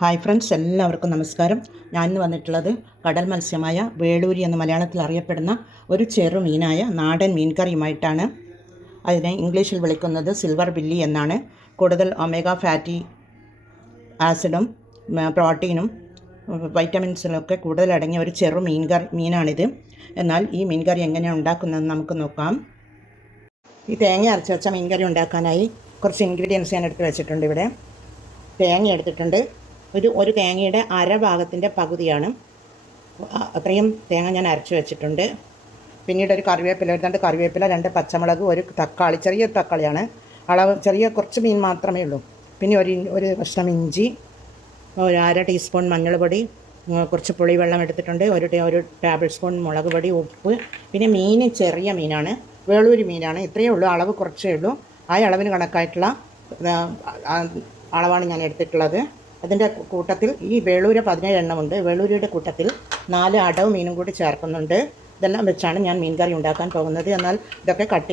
Hi friends, എല്ലാവർക്കും നമസ്കാരം. ഞാനിന്ന് വന്നിട്ടുള്ളത് കടൽ മത്സ്യമായ വേളൂരി എന്ന മലയാളത്തിൽ അറിയപ്പെടുന്ന ഒരു ചെറു മീനായ നാടൻ മീൻ കറിയുമായിട്ടാണ്. അതിനെ ഇംഗ്ലീഷിൽ വിളിക്കുന്നത് സിൽവർ ബില്ലി എന്നാണ്. കൂടുതൽ ഒമേഗ ഫാറ്റി ആസിഡും പ്രോട്ടീനും വൈറ്റമിൻസിലൊക്കെ കൂടുതൽ അടങ്ങിയ ഒരു ചെറു മീനാണിത്. എന്നാൽ ഈ മീൻ കറി എങ്ങനെയാണ് ഉണ്ടാക്കുന്നതെന്ന് നമുക്ക് നോക്കാം. ഈ തേങ്ങ അരച്ച് വെച്ച മീൻ കറി ഉണ്ടാക്കാനായി കുറച്ച് ഇൻഗ്രീഡിയൻസ് ഞാൻ എടുത്ത് വെച്ചിട്ടുണ്ട്. ഇവിടെ തേങ്ങ എടുത്തിട്ടുണ്ട്. ഒരു തേങ്ങയുടെ അരഭാഗത്തിൻ്റെ പകുതിയാണ്. അത്രയും തേങ്ങ ഞാൻ അരച്ച് വെച്ചിട്ടുണ്ട്. പിന്നീട് ഒരു രണ്ട് കറിവേപ്പില, 2 പച്ചമുളക്, ഒരു തക്കാളി, ചെറിയ തക്കാളിയാണ്, അളവ് കുറച്ച് മീൻ മാത്രമേ ഉള്ളൂ. പിന്നെ ഒരു കഷ്ണം ഇഞ്ചി, ഒരു 1/2 ടീസ്പൂൺ മഞ്ഞൾപ്പൊടി, കുറച്ച് പുളിവെള്ളം എടുത്തിട്ടുണ്ട്, ഒരു ടേബിൾ സ്പൂൺ മുളക് പൊടി, ഉപ്പ്. പിന്നെ മീൻ ചെറിയ മീനാണ്, വേളൂരി മീനാണ്. ഇത്രയേ ഉള്ളൂ, അളവ് കുറച്ചേ ഉള്ളൂ. ആ അളവിന് കണക്കായിട്ടുള്ള അളവാണ് ഞാൻ എടുത്തിട്ടുള്ളത്. അതിൻ്റെ കൂട്ടത്തിൽ ഈ വേളൂര 17 എണ്ണമുണ്ട്. വേളൂരിയുടെ കൂട്ടത്തിൽ 4 അടവ് മീനും കൂടി ചേർക്കുന്നുണ്ട്. ഇതെല്ലാം വെച്ചാണ് ഞാൻ മീൻ കറി ഉണ്ടാക്കാൻ പോകുന്നത്. എന്നാൽ ഇതൊക്കെ കട്ട്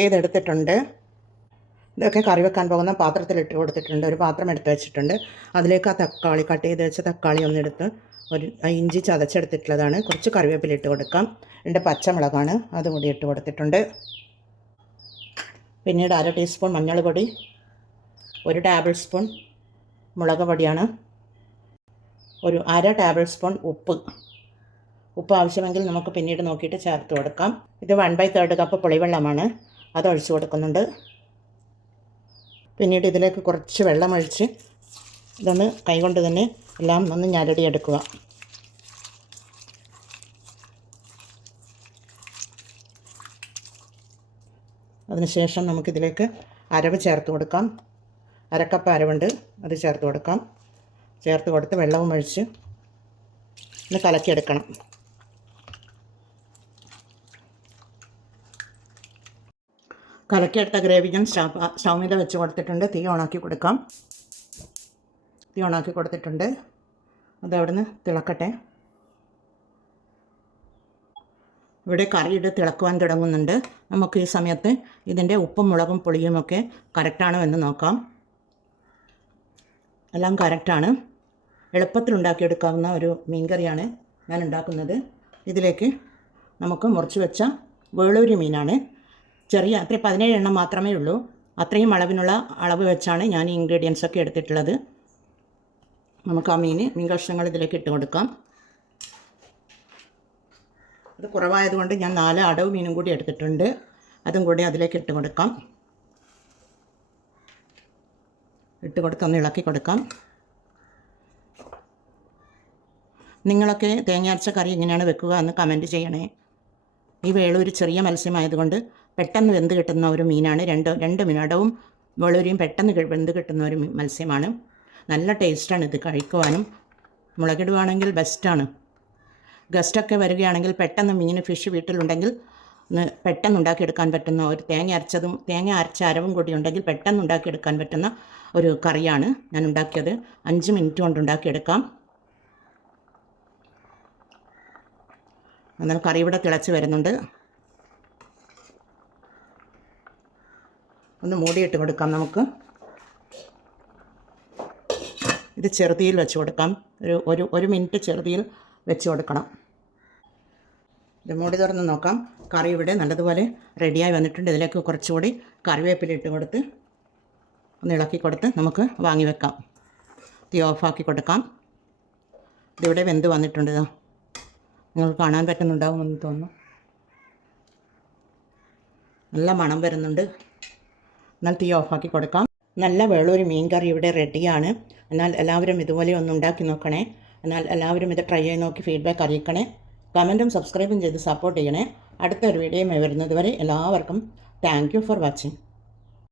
ചെയ്തെടുത്തിട്ടുണ്ട്. ഇതൊക്കെ കറി വെക്കാൻ പോകുന്ന പാത്രത്തിലിട്ട് കൊടുത്തിട്ടുണ്ട്. ഒരു പാത്രം എടുത്ത് വെച്ചിട്ടുണ്ട്. അതിലേക്ക് ആ തക്കാളി, കട്ട് ചെയ്ത് വെച്ച തക്കാളി ഒന്നെടുത്ത്, ഇഞ്ചി ചതച്ചെടുത്തിട്ടുള്ളതാണ്. കുറച്ച് കറിവേപ്പില ഇട്ട് കൊടുക്കാം. 2 പച്ചമുളകാണ്, അതുകൂടി ഇട്ട് കൊടുത്തിട്ടുണ്ട്. പിന്നീട് 1/2 ടീസ്പൂൺ മഞ്ഞൾപ്പൊടി, 1 ടേബിൾ സ്പൂൺ മുളക് പൊടിയാണ്, ഒരു 1/2 ടേബിൾ സ്പൂൺ ഉപ്പ് ആവശ്യമെങ്കിൽ നമുക്ക് പിന്നീട് നോക്കിയിട്ട് ചേർത്ത് കൊടുക്കാം. ഇത് 1/3 കപ്പ് പുളിവെള്ളമാണ്, അത് ഒഴിച്ച് കൊടുക്കുന്നുണ്ട്. പിന്നീട് ഇതിലേക്ക് കുറച്ച് വെള്ളമൊഴിച്ച് ഇതൊന്ന് കൈകൊണ്ട് തന്നെ എല്ലാം ഒന്ന് ഞരടിയെടുക്കുക. അതിനുശേഷം നമുക്കിതിലേക്ക് അരവ് ചേർത്ത് കൊടുക്കാം. 1/2 കപ്പ് അരവുണ്ട്, അത് ചേർത്ത് കൊടുക്കാം. ചേർത്ത് കൊടുത്ത് വെള്ളവും ഒഴിച്ച് ഒന്ന് കലക്കിയെടുക്കണം. കലക്കിയെടുത്ത ഗ്രേവി ഞാൻ സ്റ്റൗ మీద വെച്ച് കൊടുത്തിട്ടുണ്ട്. തീ ഓണാക്കി കൊടുത്തിട്ടുണ്ട്. അത് അവിടുന്ന് തിളക്കട്ടെ. ഇവിടെ കറിയിട്ട് തിളക്കുവാൻ തുടങ്ങുന്നുണ്ട്. നമുക്ക് ഈ സമയത്ത് ഇതിൻ്റെ ഉപ്പും മുളകും പുളിയുമൊക്കെ കറക്റ്റാണോ എന്ന് നോക്കാം. എല്ലാം കറക്റ്റാണ്. എളുപ്പത്തിൽ ഉണ്ടാക്കിയെടുക്കാവുന്ന ഒരു മീൻ കറിയാണ് ഞാൻ ഉണ്ടാക്കുന്നത്. ഇതിലേക്ക് നമുക്ക് മുറിച്ച് വെച്ച വേളൂരി മീനാണ്. അത്ര 17 എണ്ണം മാത്രമേ ഉള്ളൂ. അത്രയും അളവ് വെച്ചാണ് ഞാൻ ഈ ഇൻഗ്രീഡിയൻസൊക്കെ എടുത്തിട്ടുള്ളത്. നമുക്ക് ആ മീൻ കഷ്ണങ്ങൾ ഇതിലേക്ക് ഇട്ട് കൊടുക്കാം. അത് കുറവായതുകൊണ്ട് ഞാൻ 4 അടവ് മീനും കൂടി എടുത്തിട്ടുണ്ട്. അതും കൂടി അതിലേക്ക് ഇട്ട് കൊടുക്കാം. ഒന്ന് ഇളക്കി കൊടുക്കാം. നിങ്ങളൊക്കെ തേങ്ങ അരച്ച കറി എങ്ങനെയാണ് വെക്കുക എന്ന് കമൻറ്റ് ചെയ്യണേ. ഈ വേളൂരി ചെറിയ മത്സ്യമായതുകൊണ്ട് പെട്ടെന്ന് വെന്ത് കിട്ടുന്ന ഒരു മീനാണ്. രണ്ട് മീനടവും വേളൂരിയും പെട്ടെന്ന് വെന്ത് കിട്ടുന്ന ഒരു മത്സ്യമാണ്. നല്ല ടേസ്റ്റാണ് ഇത് കഴിക്കുവാനും. മുളകിടുവാണെങ്കിൽ ബെസ്റ്റാണ്. ഗസ്റ്റൊക്കെ വരികയാണെങ്കിൽ പെട്ടെന്ന് ഫിഷ് വീട്ടിലുണ്ടെങ്കിൽ പെട്ടെന്ന് ഉണ്ടാക്കിയെടുക്കാൻ പറ്റുന്ന ഒരു തേങ്ങ അരച്ച അരവും കൂടി ഉണ്ടെങ്കിൽ പെട്ടെന്ന് ഉണ്ടാക്കിയെടുക്കാൻ പറ്റുന്ന ഒരു കറിയാണ് ഞാൻ ഉണ്ടാക്കിയത്. 5 മിനിറ്റ് കൊണ്ട് ഉണ്ടാക്കിയെടുക്കാം. എന്നാൽ കറി ഇവിടെ തിളച്ച് വരുന്നുണ്ട്. ഒന്ന് മൂടിയിട്ട് കൊടുക്കാം നമുക്ക്. ഇത് ചെറുതീയിൽ വെച്ച് കൊടുക്കാം. ഒരു മിനിറ്റ് ചെറുതീയിൽ വെച്ച് കൊടുക്കണം. ഇത് മൂടി തുറന്ന് നോക്കാം. കറി ഇവിടെ നല്ലതുപോലെ റെഡിയായി വന്നിട്ടുണ്ട്. ഇതിലേക്ക് കുറച്ചുകൂടി കറിവേപ്പില ഇട്ട് കൊടുത്ത് ഒന്ന് ഇളക്കി കൊടുത്ത് നമുക്ക് വാങ്ങി വെക്കാം. തീ ഓഫാക്കി കൊടുക്കാം. ഇതിവിടെ വെന്ത് വന്നിട്ടുണ്ട്. നിങ്ങൾക്ക് കാണാൻ പറ്റുന്നുണ്ടാവുമെന്ന് തോന്നുന്നു. നല്ല മണം വരുന്നുണ്ട്. എന്നാൽ തീ ഓഫാക്കി കൊടുക്കാം. നല്ല വേളൂരി മീൻ കറി ഇവിടെ റെഡിയാണ്. എന്നാൽ എല്ലാവരും ഇതുപോലെ ഒന്ന് ഉണ്ടാക്കി നോക്കണേ. എന്നാൽ എല്ലാവരും ഇത് ട്രൈ ചെയ്ത് നോക്കി ഫീഡ്ബാക്ക് അറിയിക്കണേ. കമൻറ്റും സബ്സ്ക്രൈബും ചെയ്ത് സപ്പോർട്ട് ചെയ്യണേ. അടുത്തൊരു വീഡിയോയുമായി വരുന്നത് വരെ എല്ലാവർക്കും താങ്ക് യു ഫോർ വാച്ചിങ്.